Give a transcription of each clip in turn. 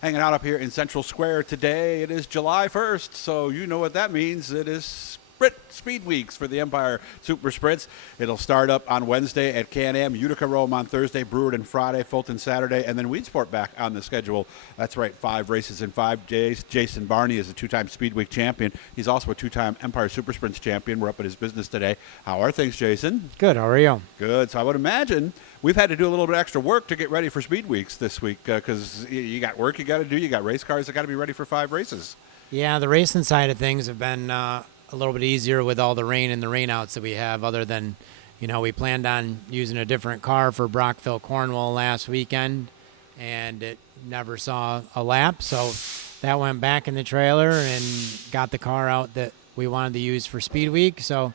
Hanging out up here in Central Square today. It is July 1st, so you know what that means. It is Sprint Speed Weeks for the Empire Super Sprints. It'll start up on Wednesday at Can-Am, Utica Rome on Thursday, Brewerton Friday, Fulton Saturday, and then Weedsport back on the schedule. That's right, 5 races in 5 days. Jason Barney is a 2-time Speed Week champion. He's also a 2-time Empire Super Sprints champion. We're up at his business today. How are things, Jason? Good. How are you? Good. So I would imagine we've had to do a little bit extra work to get ready for Speed Weeks this week because you got work you got to do. You got race cars that got to be ready for 5 races. Yeah, the racing side of things have been a little bit easier with all the rain and the rainouts that we have, other than, we planned on using a different car for Brockville, Cornwall last weekend, and it never saw a lap. So that went back in the trailer and got the car out that we wanted to use for Speed Week. So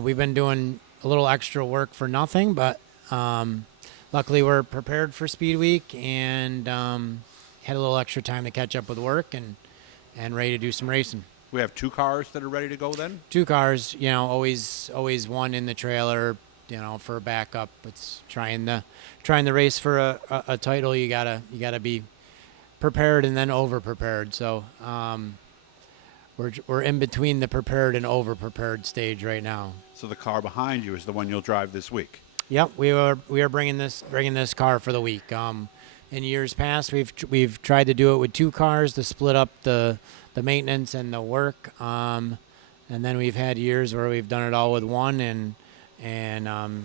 we've been doing a little extra work for nothing, but luckily we're prepared for Speed Week and had a little extra time to catch up with work and ready to do some racing. We have 2 cars that are ready to go then? 2 cars, always one in the trailer, for backup. It's trying the race for a title. You gotta be prepared and then over prepared. So we're in between the prepared and over prepared stage right now. So the car behind you is the one you'll drive this week. Yep, we are bringing this car for the week. In years past, we've tried to do it with 2 cars to split up the maintenance and the work, and then we've had years where we've done it all with one, and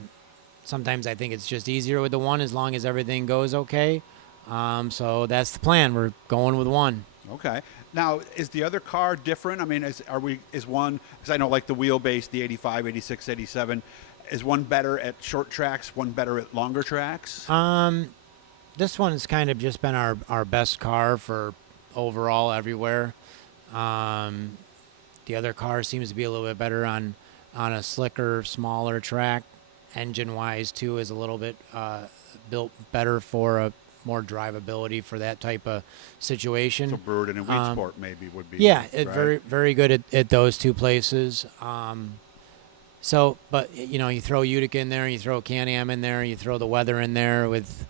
sometimes I think it's just easier with the one as long as everything goes okay. So that's the plan. We're going with one. Okay. Now, is the other car different? I mean, is one, because I know like the wheelbase, the 85, 86, 87, is one better at short tracks, one better at longer tracks? This one's kind of just been our best car for overall everywhere. The other car seems to be a little bit better on a slicker, smaller track. Engine-wise, too, is a little bit built better for a more drivability for that type of situation. So Brewerton and Weedsport maybe would be. Yeah, right? very, very good at those 2 places. But you throw Utica in there, you throw Can-Am in there, you throw the weather in there with,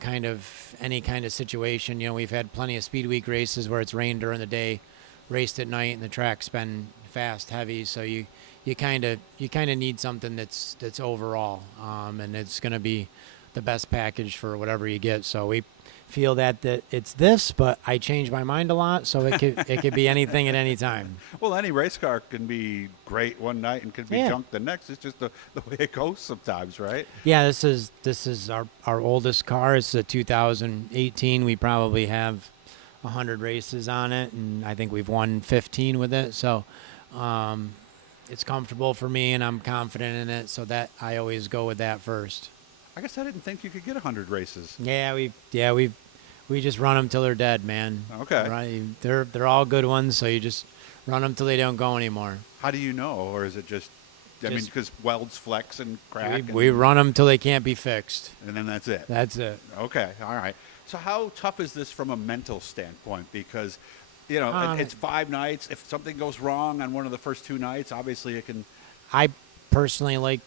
kind of any kind of situation. We've had plenty of Speed Week races where it's rained during the day, raced at night, and the track's been fast, heavy. So you kind of need something that's overall, and it's going to be the best package for whatever you get. So we feel that it's this, but I change my mind a lot, so it could be anything at any time. Well, any race car can be great one night and can be junk the next. It's just the way it goes sometimes, right? Yeah, this is our oldest car. It's a 2018. We probably have 100 races on it, and I think we've won 15 with it. So it's comfortable for me, and I'm confident in it, so that I always go with that first. I guess I didn't think you could get 100 races. Yeah, we just run them till they're dead, man. Okay. Right? They're all good ones, so you just run them till they don't go anymore. How do you know, or is it just I mean, because welds flex and crack? We run them till they can't be fixed. And then that's it? That's it. Okay, all right. So how tough is this from a mental standpoint? Because, it's 5 nights. If something goes wrong on one of the first 2 nights, obviously it can... I personally like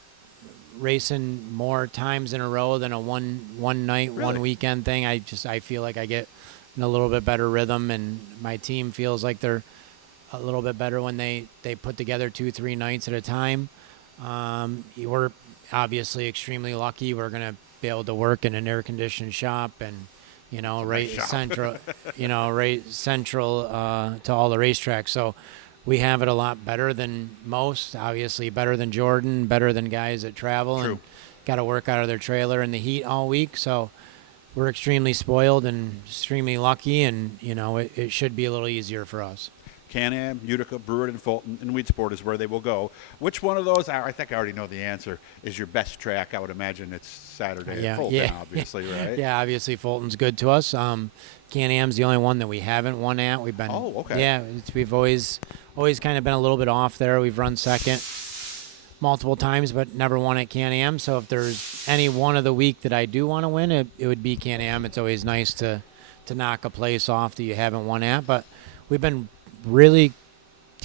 racing more times in a row than a one night, Really? one weekend thing. I feel like I get in a little bit better rhythm, and my team feels like they're a little bit better when they put together 2-3 nights at a time. We're obviously extremely lucky. We're going to be able to work in an air-conditioned shop and, right central, right central to all the racetracks. So we have it a lot better than most, obviously better than Jordan, better than guys that travel. True. And got to work out of their trailer in the heat all week. So we're extremely spoiled and extremely lucky, and, it should be a little easier for us. Can-Am, Utica, Brewerton, Fulton, and Weedsport is where they will go. Which one of those, I think I already know the answer, is your best track? I would imagine it's Saturday at Fulton, obviously, right? Yeah, obviously Fulton's good to us. Can-Am's the only one that we haven't won at. We've been, Oh, okay. Yeah, we've always kind of been a little bit off there. We've run second multiple times, but never won at Can-Am. So if there's any one of the week that I do want to win, it would be Can-Am. It's always nice to knock a place off that you haven't won at. But we've been really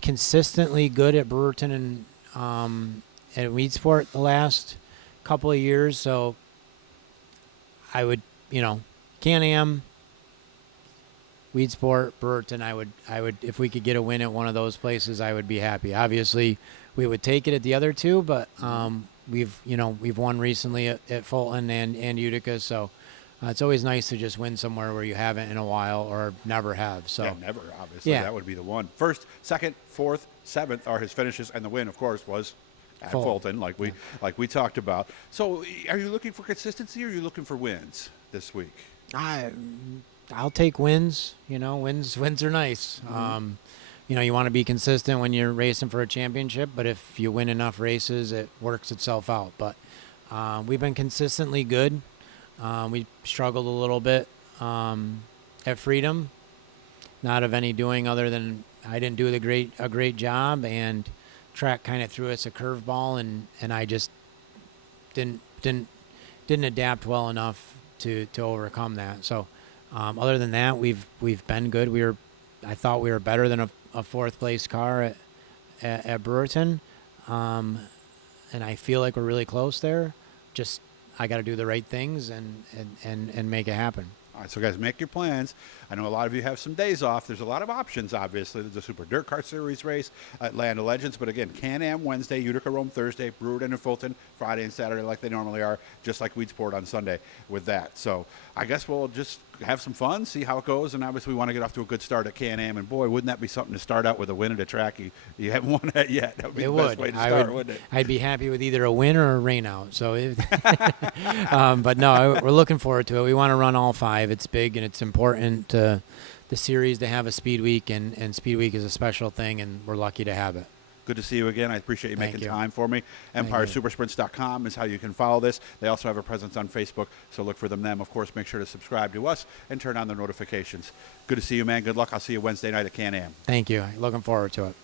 consistently good at Brewerton and at Weedsport the last couple of years. So I would, Can-Am, Weedsport, Brewerton, I would, if we could get a win at one of those places, I would be happy. Obviously, we would take it at the other two, but we've won recently at Fulton and Utica, so it's always nice to just win somewhere where you haven't in a while or never have. So Yeah, never, obviously. Yeah. That would be the one. First, second, fourth, seventh are his finishes, and the win, of course, was at Fulton, like we talked about. So, are you looking for consistency, or are you looking for wins this week? I'll take wins. Wins are nice. You want to be consistent when you're racing for a championship, but if you win enough races, it works itself out. But we've been consistently good. We struggled a little bit at Freedom, not of any doing other than I didn't do a great job, and track kind of threw us a curveball, and I just didn't adapt well enough to overcome that. So other than that, we've been good. I thought we were better than a fourth place car at Brewerton, and I feel like we're really close there. Just I got to do the right things and make it happen. All right, so guys, make your plans. I know a lot of you have some days off. There's a lot of options, obviously. There's a Super Dirt Car Series race at Land of Legends. But again, Can-Am Wednesday, Utica Rome Thursday, Brewerton and Fulton Friday and Saturday like they normally are, just like Weedsport on Sunday with that. So I guess we'll just have some fun, see how it goes. And obviously we want to get off to a good start at Can-Am. And boy, wouldn't that be something to start out with, a win at a track you haven't won at yet. That would be the best way to start, wouldn't it? I'd be happy with either a win or a rain out. So, but no, we're looking forward to it. We want to run all five. It's big and it's important to the series to have a speed week, and speed week is a special thing, and we're lucky to have it. Good to see you again. I appreciate you Thank making you. time for me. EmpireSupersprints.com is how you can follow this. They also have a presence on Facebook, so look for them. Of course, make sure to subscribe to us and turn on the notifications. Good to see you, man. Good luck. I'll see you Wednesday night at Can-Am. Thank you. Looking forward to it.